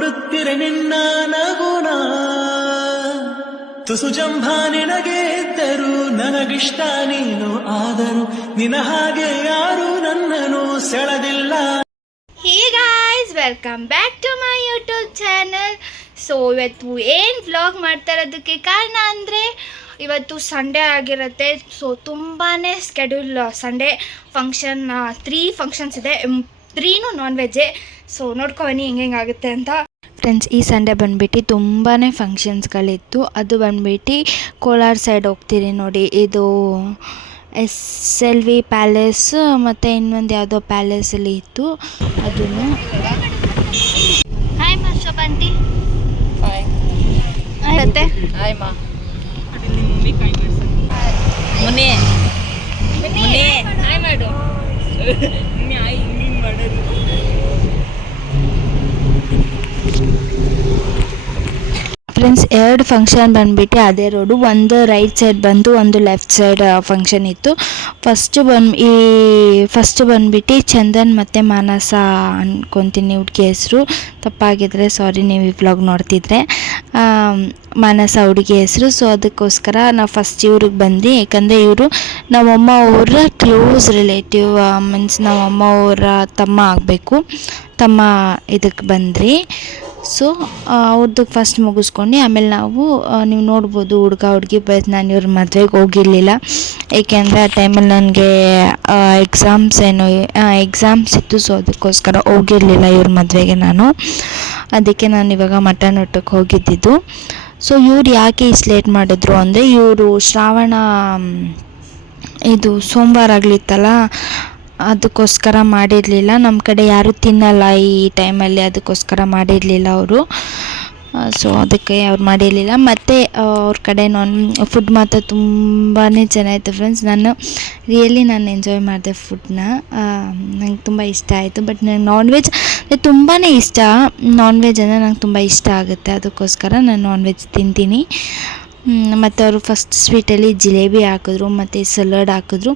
ನೋಡುತ್ತಿರೆ ನಿನ್ನ ನಗುನ ತುಸು ಜಂಭ ನಿನಗೆ ಇದ್ದರು ನನಗಿಷ್ಟ ನೀನು ಆದರೂ ನಿನ ಹಾಗೆ ಯಾರು ನನ್ನನ್ನು ಸೆಳೆದಿಲ್ಲ. Hey guys, welcome back to my YouTube channel. So ಇವತ್ತು ಏನು ವ್ಲಾಗ್ ಮಾಡ್ತಾ ಇರೋದಕ್ಕೆ ಕಾರಣ ಅಂದರೆ ಇವತ್ತು ಸಂಡೇ ಆಗಿರುತ್ತೆ. ಸೊ ತುಂಬಾ ಸ್ಕೆಡ್ಯೂಲ್ ಸಂಡೇ ಫಂಕ್ಷನ್ 3 ಫಂಕ್ಷನ್ಸ್ ಇದೆ, 3 ನಾನ್ ವೆಜ್ಜೇ. ಸೊ ನೋಡ್ಕೊಬನ್ನಿ ಹೆಂಗಾಗುತ್ತೆ ಅಂತ. ಫ್ರೆಂಡ್ಸ್, ಈ ಸಂಡೇ ಬಂದುಬಿಟ್ಟು ತುಂಬಾ ಫಂಕ್ಷನ್ಸ್ಗಳಿತ್ತು. ಅದು ಬಂದುಬಿಟ್ಟು ಕೋಲಾರ ಸೈಡ್ ಹೋಗ್ತೀರಿ ನೋಡಿ, ಇದು SLV ಪ್ಯಾಲೇಸ್ ಮತ್ತು ಇನ್ನೊಂದು ಯಾವುದೋ ಪ್ಯಾಲೇಸಲ್ಲಿ ಇತ್ತು ಅದನ್ನು. ಹಾಯ್ ಮರ್ಷಪ್ ಆಂಟಿ. ಹಾಯ್ ಮತ್ತೆ ಹಾಯ್ ಮಾ. ಮುನಿ ಮುನಿ ಹಾಯ್ ಮಾಡು. ಫ್ರೆಂಡ್ಸ್, 2 ಫಂಕ್ಷನ್ ಬಂದುಬಿಟ್ಟು ಅದೇ ರೋಡು, ಒಂದು ರೈಟ್ ಸೈಡ್ ಬಂದು ಒಂದು ಲೆಫ್ಟ್ ಸೈಡ್ ಫಂಕ್ಷನ್ ಇತ್ತು. ಫಸ್ಟ್ ಬಂದುಬಿಟ್ಟು ಚಂದನ್ ಮತ್ತು ಮಾನಸ ಅನ್ಕೊತೀನಿ ಹುಡುಗಿ ಹೆಸರು, ತಪ್ಪಾಗಿದ್ರೆ ಸಾರಿ ನೀವು ಈ ವ್ಲಾಗ್ ನೋಡ್ತಿದ್ರೆ. ಮಾನಸ ಹುಡುಗಿ ಹೆಸರು. ಸೊ ಅದಕ್ಕೋಸ್ಕರ ನಾವು ಫಸ್ಟ್ ಇವ್ರಿಗೆ ಬಂದ್ವಿ, ಯಾಕಂದರೆ ಇವರು ನಮ್ಮಮ್ಮ ಅವರ ಕ್ಲೋಸ್ ರಿಲೇಟಿವ್, ಮೀನ್ಸ್ ನಮ್ಮಮ್ಮ ಅವರ ತಮ್ಮ ಆಗಬೇಕು. ತಮ್ಮ ಇದಕ್ಕೆ ಬಂದ್ರಿ. ಸೊ ಅವ್ರದ್ದು ಫಸ್ಟ್ ಮುಗಿಸ್ಕೊಂಡು ಆಮೇಲೆ ನಾವು ನೀವು ನೋಡ್ಬೋದು ಹುಡುಗ ಹುಡುಗಿ ನಾನು ಇವ್ರ ಮದುವೆಗೆ ಹೋಗಿರಲಿಲ್ಲ, ಏಕೆಂದರೆ ಆ ಟೈಮಲ್ಲಿ ನನಗೆ ಎಕ್ಸಾಮ್ಸ್ ಇತ್ತು. ಸೊ ಅದಕ್ಕೋಸ್ಕರ ಹೋಗಿರಲಿಲ್ಲ ಇವ್ರ ಮದುವೆಗೆ ನಾನು. ಅದಕ್ಕೆ ನಾನು ಇವಾಗ ಮಟನ್ ಊಟಕ್ಕೆ ಹೋಗಿದ್ದಿದ್ದು. ಸೊ ಇವ್ರು ಯಾಕೆ ಇಷ್ಟು ಲೇಟ್ ಮಾಡಿದ್ರು ಅಂದರೆ, ಇವರು ಶ್ರಾವಣ ಇದು ಸೋಮವಾರ ಆಗಲಿತ್ತಲ್ಲ, ಅದಕ್ಕೋಸ್ಕರ ಮಾಡಿರಲಿಲ್ಲ. ನಮ್ಮ ಕಡೆ ಯಾರೂ ತಿನ್ನಲ್ಲ ಈ ಟೈಮಲ್ಲಿ, ಅದಕ್ಕೋಸ್ಕರ ಮಾಡಿರಲಿಲ್ಲ ಅವರು. ಸೊ ಅದಕ್ಕೆ ಅವ್ರು ಮಾಡಿರಲಿಲ್ಲ. ಮತ್ತು ಅವ್ರ ಕಡೆ ಫುಡ್ ಮಾತ್ರ ತುಂಬಾ ಚೆನ್ನಾಗಿತ್ತು ಫ್ರೆಂಡ್ಸ್. ನಾನು ಎಂಜಾಯ್ ಮಾಡಿದೆ ಫುಡ್ನ. ನಂಗೆ ತುಂಬ ಇಷ್ಟ ಆಯಿತು. ಬಟ್ ನನಗೆ ನಾನ್ ವೆಜ್ ತುಂಬಾ ಇಷ್ಟ. ನಾನ್ ವೆಜ್ ಅಂದರೆ ನಂಗೆ ತುಂಬ ಇಷ್ಟ ಆಗುತ್ತೆ, ಅದಕ್ಕೋಸ್ಕರ ನಾನು ನಾನ್ ವೆಜ್ ತಿಂತೀನಿ. ಮತ್ತು ಅವರು ಫಸ್ಟ್ ಸ್ವೀಟಲ್ಲಿ ಜಿಲೇಬಿ ಹಾಕಿದ್ರು, ಮತ್ತು ಸಲಾಡ್ ಹಾಕಿದ್ರು,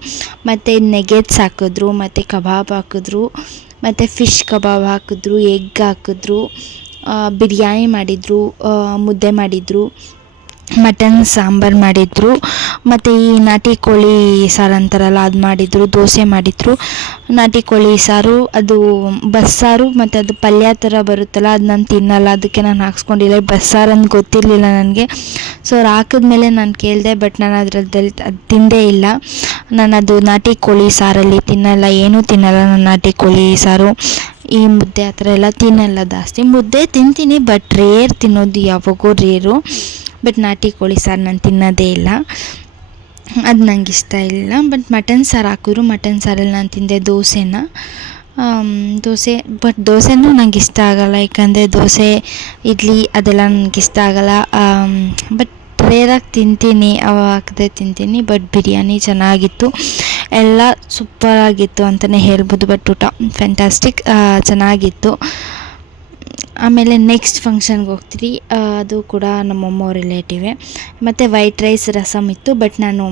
ಮತ್ತು ನೆಗೆಟ್ಸ್ ಹಾಕಿದ್ರು, ಮತ್ತು ಕಬಾಬ್ ಹಾಕಿದ್ರು, ಮತ್ತು ಫಿಶ್ ಕಬಾಬ್ ಹಾಕಿದ್ರು, ಎಗ್ ಹಾಕಿದ್ರು, ಬಿರಿಯಾನಿ ಮಾಡಿದರು, ಮುದ್ದೆ ಮಾಡಿದರು, ಮಟನ್ ಸಾಂಬಾರು ಮಾಡಿದರು, ಮತ್ತು ಈ ನಾಟಿ ಕೋಳಿ ಸಾರು ಅಂತಾರಲ್ಲ ಅದು ಮಾಡಿದರು, ದೋಸೆ ಮಾಡಿದರು. ನಾಟಿ ಕೋಳಿ ಸಾರು ಅದು ಬಸ್ಸಾರು, ಮತ್ತು ಅದು ಪಲ್ಯ ಥರ ಬರುತ್ತಲ್ಲ, ಅದು ನಾನು ತಿನ್ನಲ್ಲ, ಅದಕ್ಕೆ ನಾನು ಹಾಕ್ಸ್ಕೊಂಡಿಲ್ಲ. ಬಸ್ಸಾರು ಅಂತ ಗೊತ್ತಿರಲಿಲ್ಲ ನನಗೆ. ಸೊ ಅವ್ರು ಹಾಕಿದ್ಮೇಲೆ ನಾನು ಕೇಳಿದೆ, ಬಟ್ ನಾನು ಅದರಲ್ಲಿ ಅದು ತಿಂದೇ ಇಲ್ಲ. ನಾನು ಅದು ನಾಟಿ ಕೋಳಿ ಸಾರಲ್ಲಿ ತಿನ್ನಲ್ಲ, ಏನೂ ತಿನ್ನಲ್ಲ ನಾನು ನಾಟಿ ಕೋಳಿ ಸಾರು. ಈ ಮುದ್ದೆ ಆ ಥರ ಎಲ್ಲ ತಿನ್ನಲ್ಲ ಜಾಸ್ತಿ. ಮುದ್ದೆ ತಿಂತೀನಿ, ಬಟ್ ರೇರ್ ತಿನ್ನೋದು, ಯಾವಾಗೋ ರೇರು. ಬಟ್ ನಾಟಿ ಕೋಳಿ ಸಾರು ನಾನು ತಿನ್ನೋದೇ ಇಲ್ಲ, ಅದು ನಂಗೆ ಇಷ್ಟ ಇಲ್ಲ. ಬಟ್ ಮಟನ್ ಸಾರು ಹಾಕಿದ್ರು, ಮಟನ್ ಸಾರಲ್ಲಿ ನಾನು ತಿಂದೆ ದೋಸೆನೂ ನಂಗೆ ಇಷ್ಟ ಆಗೋಲ್ಲ, ಯಾಕಂದರೆ ದೋಸೆ ಇಡ್ಲಿ ಅದೆಲ್ಲ ನನಗೆ ಇಷ್ಟ ಆಗೋಲ್ಲ. ಬಟ್ ರೇರಾಗಿ ತಿಂತೀನಿ, ಹಾಕಿದ್ರೆ ತಿಂತೀನಿ. ಬಟ್ ಬಿರಿಯಾನಿ ಚೆನ್ನಾಗಿತ್ತು, ಎಲ್ಲ ಸೂಪರಾಗಿತ್ತು ಅಂತಲೇ ಹೇಳ್ಬೋದು. ಬಟ್ ಊಟ ಫ್ಯಾಂಟಾಸ್ಟಿಕ್, ಚೆನ್ನಾಗಿತ್ತು. ಆಮೇಲೆ ನೆಕ್ಸ್ಟ್ ಫಂಕ್ಷನ್ಗೆ ಹೋಗ್ತೀವಿ, ಅದು ಕೂಡ ನಮ್ಮಮ್ಮ ರಿಲೇಟಿವೇ. ಮತ್ತು ವೈಟ್ ರೈಸ್ ರಸಮ್ ಇತ್ತು. ಬಟ್ ನಾನು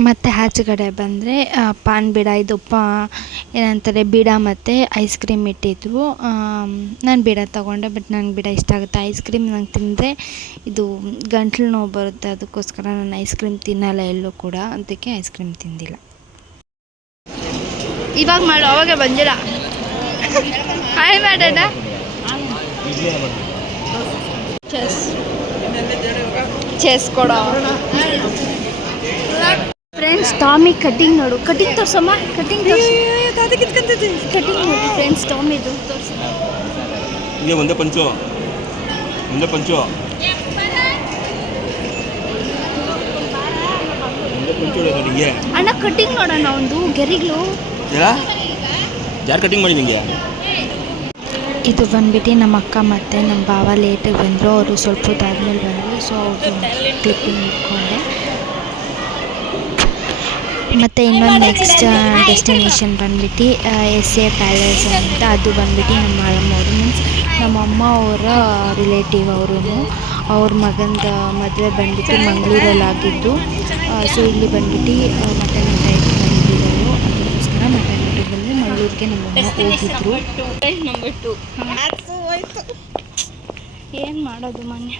ಮತ್ತು ಆಚೆಗಡೆ ಬಂದರೆ ಪಾನ್ ಬೀಡ, ಇದು ಏನಂತಾರೆ ಬೀಡ ಮತ್ತು ಐಸ್ ಕ್ರೀಮ್ ಇಟ್ಟಿದ್ರು. ನಾನು ಬೀಡ ತೊಗೊಂಡೆ, ಬಟ್ ನನಗೆ ಬೀಡ ಇಷ್ಟ ಆಗುತ್ತೆ. ಐಸ್ ಕ್ರೀಮ್ ನಂಗೆ ತಿಂದರೆ ಇದು ಗಂಟ್ಲು ನೋವು ಬರುತ್ತೆ, ಅದಕ್ಕೋಸ್ಕರ ನಾನು ಐಸ್ ಕ್ರೀಮ್ ತಿನ್ನಲ್ಲ ಎಲ್ಲೂ ಕೂಡ, ಅದಕ್ಕೆ ಐಸ್ ಕ್ರೀಮ್ ತಿಂದಿಲ್ಲ. ಇವಾಗ ಮಾಡು, ಅವಾಗ ಬಂದಿಲ್ಲ. ಹಾಯ್ ಮಾಡೋಣ. ಚೆಸ್ ಕೊಡೋ ಫ್ರೆಂಡ್ಸ್. ಟಾಮಿ ಕಟಿಂಗ್ ನೋಡು, ಕಟಿಂಗ್ ತೋರ್ಸಮ್ಮ, ಕಟಿಂಗ್ ನೋಡಿ ಫ್ರೆಂಡ್ಸ್. ಟಾಮಿದು ತೋರಿಸಿ. ಮುಂದೆ ಪಂಚು ಅಣ್ಣ ಕಟಿಂಗ್ ನೋಡೋಣ, ಒಂದು ಗೆರಿಗಳು. ಯಾರು ಕಟಿಂಗ್ ಮಾಡಿ ನಿಮಗೆ? ಇದು ಬಂದ್ಬಿಟ್ಟು ನಮ್ಮ ಅಕ್ಕ ಮತ್ತು ನಮ್ಮ ಭಾವ ಲೇಟಾಗಿ ಬಂದರು, ಅವರು ಸ್ವಲ್ಪ ಹೊತ್ತಾದ್ಮೇಲೆ ಬಂದರು. ಸೊ ಅವ್ರು ಕ್ಲಿಪ್ಪಿಂಗ್ ಇಟ್ಕೊಂಡೆ. ಮತ್ತು ಇನ್ನೊಂದು ನೆಕ್ಸ್ಟ್ ಡೆಸ್ಟಿನೇಷನ್ ಬಂದ್ಬಿಟ್ಟು SA ಪ್ಯಾಲೇಸ್ ಅಂತ, ಅದು ಬಂದ್ಬಿಟ್ಟು ನಮ್ಮ ಮಾಳಮ್ಮವರು, ಮೀನ್ಸ್ ನಮ್ಮಮ್ಮ ಅವರ ರಿಲೇಟಿವ್ ಅವರು. ಅವ್ರ ಮಗಂದ ಮದುವೆ ಬಂದ್ಬಿಟ್ಟು ಮಂಗಳೂರಲ್ಲಿ ಆಗಿದ್ದು. ಸೊ ಇಲ್ಲಿ ಬಂದ್ಬಿಟ್ಟು ಮಟನ್ ಊಟ ಇಟ್ಟು ಬಂದಿದ್ದರು. ಅದಕ್ಕೋಸ್ಕರ ಮಟನ್ ಊಟ ಬಂದು ಮಂಗಳೂರಿಗೆ ನಮ್ಮಮ್ಮ ಹೋಗಿದ್ರು. ಏನು ಮಾಡೋದು ಮೊನ್ನೆ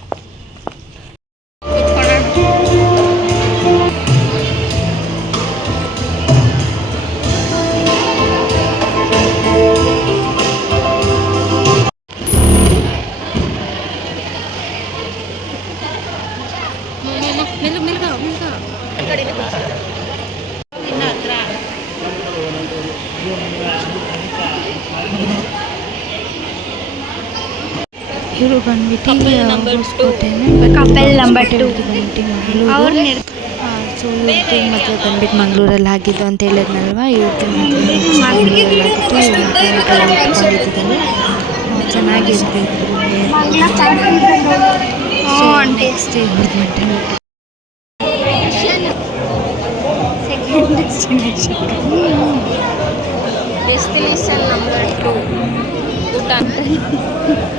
ಇವರು ಬಂದ್ಬಿಟ್ಟು ಕಪಲ್ ನಂಬರ್ 2 ಬಂದ್ಬಿಟ್ಟು ಮಂಗಳೂರು. ಸೊ ಇವ್ರದ್ದು ಮದುವೆ ಬಂದ್ಬಿಟ್ಟು ಮಂಗಳೂರಲ್ಲಿ ಆಗಿದ್ದು ಅಂತ ಹೇಳಿದ್ನಲ್ವ. ಇವ್ರದ್ದು ಮದುವೆ ಮಂಗಳೂರಲ್ಲಿ ಆಗಿತ್ತು. ಇಟ್ಕೊಂಡಿದ್ದಾನೆ ಚೆನ್ನಾಗಿತ್ತು. ಸೊ ನೆಕ್ಸ್ಟ್ ಇವ್ರದ್ದು ಮಟನ್ ಡೆಸ್ಟಿನೇಷನ್ ನಂಬರ್ 2 ಊಟ.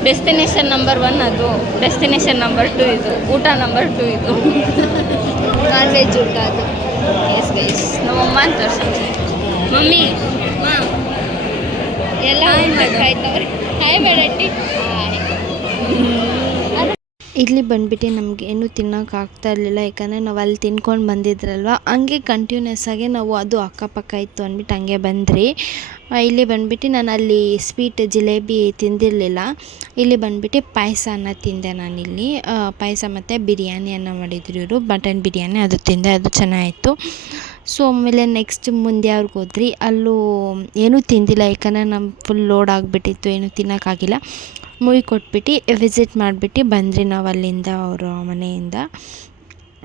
ಡೆಸ್ಟಿನೇಷನ್ ನಂಬರ್ 1 ಅದು, ಡೆಸ್ಟಿನೇಷನ್ ನಂಬರ್ 2 ಇದು, ಊಟ ನಂಬರ್ 2 ಇದು. ನಾನ್ ವೆಜ್ ಊಟ ಅದು. ಎಸ್ ಗೈಸ್, ನಮ್ಮಮ್ಮ ಅಂತ ತೋರಿಸ್ತೀನಿ. ಮಮ್ಮಿ ಎಲ್ಲ ಆಯ್ತವ್ರಿ. ಹಾಯ್ ಬೇಡಟ್ಟಿ. ಇಲ್ಲಿ ಬಂದ್ಬಿಟ್ಟು ನಮಗೆ ಏನೂ ತಿನ್ನೋಕೆ ಆಗ್ತಾ ಇರಲಿಲ್ಲ. ಯಾಕಂದರೆ ನಾವು ಅಲ್ಲಿ ತಿನ್ಕೊಂಡು ಬಂದಿದ್ರಲ್ವ, ಹಂಗೆ ಕಂಟಿನ್ಯೂಸ್ ಆಗಿ ನಾವು ಅದು ಅಕ್ಕಪಕ್ಕ ಇತ್ತು ಅಂದ್ಬಿಟ್ಟು ಹಂಗೆ ಬಂದ್ರಿ. ಇಲ್ಲಿ ಬಂದ್ಬಿಟ್ಟು ನಾನು ಅಲ್ಲಿ ಸ್ವೀಟ್ ಜಿಲೇಬಿ ತಿಂದಿರಲಿಲ್ಲ. ಇಲ್ಲಿ ಬಂದ್ಬಿಟ್ಟು ಪಾಯಸನ ತಿಂದೆ ನಾನಿಲ್ಲಿ. ಪಾಯಸ ಮತ್ತು ಬಿರಿಯಾನಿಯನ್ನು ಮಾಡಿದ್ರು ಇವರು, ಮಟನ್ ಬಿರಿಯಾನಿ. ಅದು ತಿಂದೆ, ಅದು ಚೆನ್ನಾಗಿತ್ತು. ಸೊ ಆಮೇಲೆ ನೆಕ್ಸ್ಟ್ ಮುಂದೆ ಅವ್ರಿಗೆ ಹೋದ್ರಿ. ಅಲ್ಲೂ ಏನೂ ತಿಂದಿಲ್ಲ, ಯಾಕಂದರೆ ನಮ್ಮ ಫುಲ್ ಲೋಡ್ ಆಗಿಬಿಟ್ಟಿತ್ತು, ಏನೂ ತಿನ್ನೋಕ್ಕಾಗಿಲ್ಲ. ಮೂವಿ ಕೊಟ್ಬಿಟ್ಟು ವಿಸಿಟ್ ಮಾಡಿಬಿಟ್ಟು ಬಂದ್ರಿ ನಾವು ಅಲ್ಲಿಂದ, ಅವರ ಮನೆಯಿಂದ.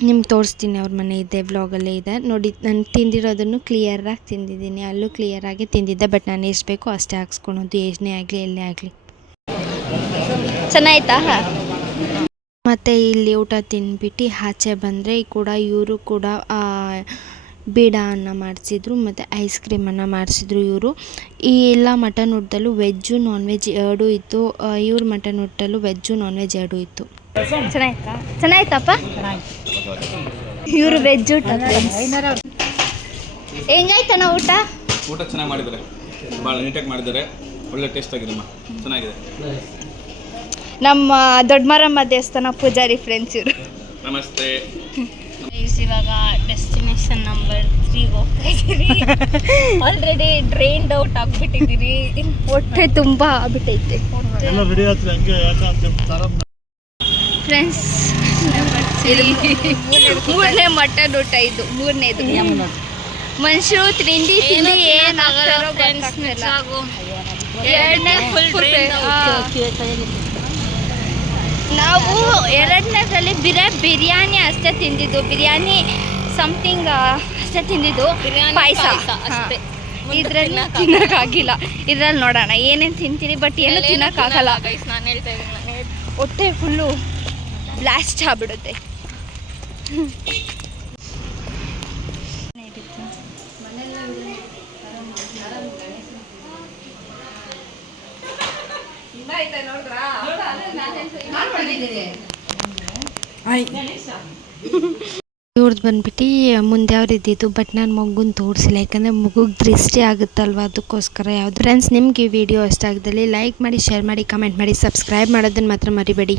ನಿಮ್ಗೆ ತೋರಿಸ್ತೀನಿ, ಅವ್ರ ಮನೆ ಇದೆ, ವ್ಲಾಗಲ್ಲೇ ಇದೆ ನೋಡಿ. ನಾನು ತಿಂದಿರೋದನ್ನು ಕ್ಲಿಯರಾಗಿ ತಿಂದಿದ್ದೀನಿ, ಅಲ್ಲೂ ಕ್ಲಿಯರಾಗಿ ತಿಂದಿದ್ದೆ. ಬಟ್ ನಾನು ಎಷ್ಟು ಬೇಕೋ ಅಷ್ಟೇ ಹಾಕ್ಸ್ಕೊಳೋದು, ಏನೇ ಆಗಲಿ ಎಲ್ಲೇ ಆಗಲಿ. ಚೆನ್ನಾಯ್ತಾ? ಮತ್ತು ಇಲ್ಲಿ ಊಟ ತಿಂದ್ಬಿಟ್ಟು ಆಚೆ ಬಂದರೆ ಕೂಡ ಇವರು ಕೂಡ ಬೀಡ ಅನ್ನ ಮಾಡಿಸಿದ್ರು ಮತ್ತು ಐಸ್ ಕ್ರೀಮನ್ನು ಮಾಡಿಸಿದ್ರು ಇವರು. ಈ ಎಲ್ಲ ಮಟನ್ ಊಟದಲ್ಲೂ ವೆಜ್ಜು ನಾನ್ ವೆಜ್ ಎರಡೂ ಇತ್ತು. ಇವ್ರ ಮಟನ್ ಊಟದಲ್ಲೂ ವೆಜ್ಜು ನಾನ್ ವೆಜ್ ಎರಡೂ ಇತ್ತು. ಚೆನ್ನಾಯ್ತಾ? ಚೆನ್ನಾಯ್ತಪ್ಪ. ಇವರು ವೆಜ್ ಊಟ. ಹೆಂಗಾಯ್ತಣ್ಣ ಊಟ? ಊಟ ಚೆನ್ನಾಗಿ ಮಾಡಿದ್ದಾರೆ, ಭಾಳ ನೀಟಾಗಿ ಮಾಡಿದ್ದಾರೆ, ಒಳ್ಳೆ ಟೇಸ್ಟ್ ಆಗಿದೆ, ಚೆನ್ನಾಗಿದೆ. ನಮ್ಮ ದೊಡ್ಡಮಾರಮ್ಮ ದೇವಸ್ಥಾನ ಪೂಜಾರಿ ಫ್ರೆಂಡ್ಸ್ ಇವರು. ನಮಸ್ತೆ. ಇವಾಗ ಡೆಸ್ಟಿನೇಷನ್ ನಂಬರ್ 3 ಹೋಗ್ತಾ ಇದ್ದೀರಿ. ಆಲ್ರೆಡಿ ಡ್ರೈನ್ಡ್ ಔಟ್ ಆಗಿಬಿಟ್ಟಿದ್ದೀರಿ. ಹೊಟ್ಟೆ ತುಂಬ ಆಗ್ಬಿಟ್ಟೈತೆ ಫ್ರೆಂಡ್ಸ್. ಮೂರನೇ ಮಟನ್ ಊಟ ಇದು, ಮೂರನೇದು. ಮನುಷ್ಯರು ತಿಂಡಿ ಏನಾಗಲ್ಲ ಫ್ರೆಂಡ್ಸ್. ಎರಡನೇ ಫುಲ್ ನಾವು ಎರಡನೇದಲ್ಲಿ ಬಿರಿಯಾನಿ ಅಷ್ಟೇ ತಿಂದಿದ್ದು. ಬಿರಿಯಾನಿ ಸಮಥಿಂಗ್ ಅಷ್ಟೇ ತಿಂದಿದ್ದು. ಪಾಯಸ ಅಷ್ಟೇ. ಇದ್ರಲ್ಲಿ ತಿನ್ನೋಕ್ಕಾಗಿಲ್ಲ. ಇದ್ರಲ್ಲಿ ನೋಡೋಣ ಏನೇನು ತಿಂತೀರಿ, ಬಟ್ ಏನು ತಿನ್ನೋಕ್ಕಾಗಲ್ಲ. ನಾನು ಹೇಳ್ತಾ ಇದ್ದೀನಿ, ಹೊಟ್ಟೆ ಫುಲ್ಲು ಬ್ಲಾಸ್ಟ್ ಆಗ್ಬಿಡುತ್ತೆ. ಇವ್ರದ್ದು ಬಂದ್ಬಿಟ್ಟು ಮುಂದೆ ಅವ್ರು ಇದ್ದಿದ್ದು. ಬಟ್ ನಾನು ಮಗುನ ತೋರಿಸಿಲ್ಲ, ಯಾಕಂದರೆ ಮಗುಗೆ ದೃಷ್ಟಿ ಆಗುತ್ತಲ್ವ, ಅದಕ್ಕೋಸ್ಕರ. ಯಾವುದು ಫ್ರೆಂಡ್ಸ್, ನಿಮ್ಗೆ ಈ ವಿಡಿಯೋ ಇಷ್ಟ ಆಗಿದ್ದಲ್ಲಿ ಲೈಕ್ ಮಾಡಿ, ಶೇರ್ ಮಾಡಿ, ಕಮೆಂಟ್ ಮಾಡಿ, ಸಬ್ಸ್ಕ್ರೈಬ್ ಮಾಡೋದನ್ನು ಮಾತ್ರ ಮರಿಬೇಡಿ.